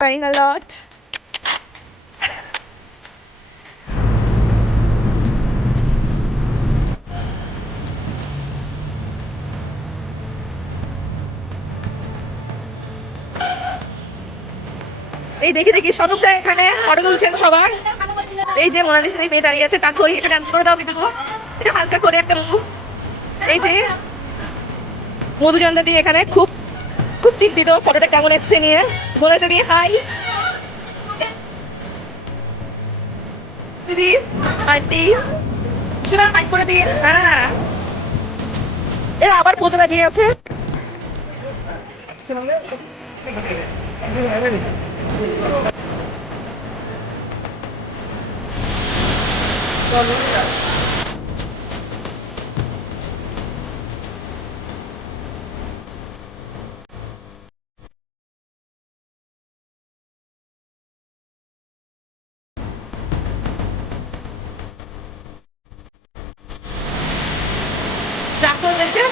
crying a lot. এই দেখি দেখি স্বরূপদা এখানে ফটো তুলছেন সবার। এই যে মোনালিসা মেয়ে দাঁড়িয়ে আছে, তাকে এটা ডান্স করে দাও একটু, এটা হালকা করে একটা মুভ। এই যে মধুচন্দ্র দিয়ে এখানে খুব খুব চিন্তিত ফটোটা কেমন এসছে নিয়ে, বলেছে দিয়ে হাই দিদি আন্টি সেটা হাই করে দিয়ে। হ্যাঁ এরা আবার পোতে লাগিয়ে আছে। ডাক্তার দেখে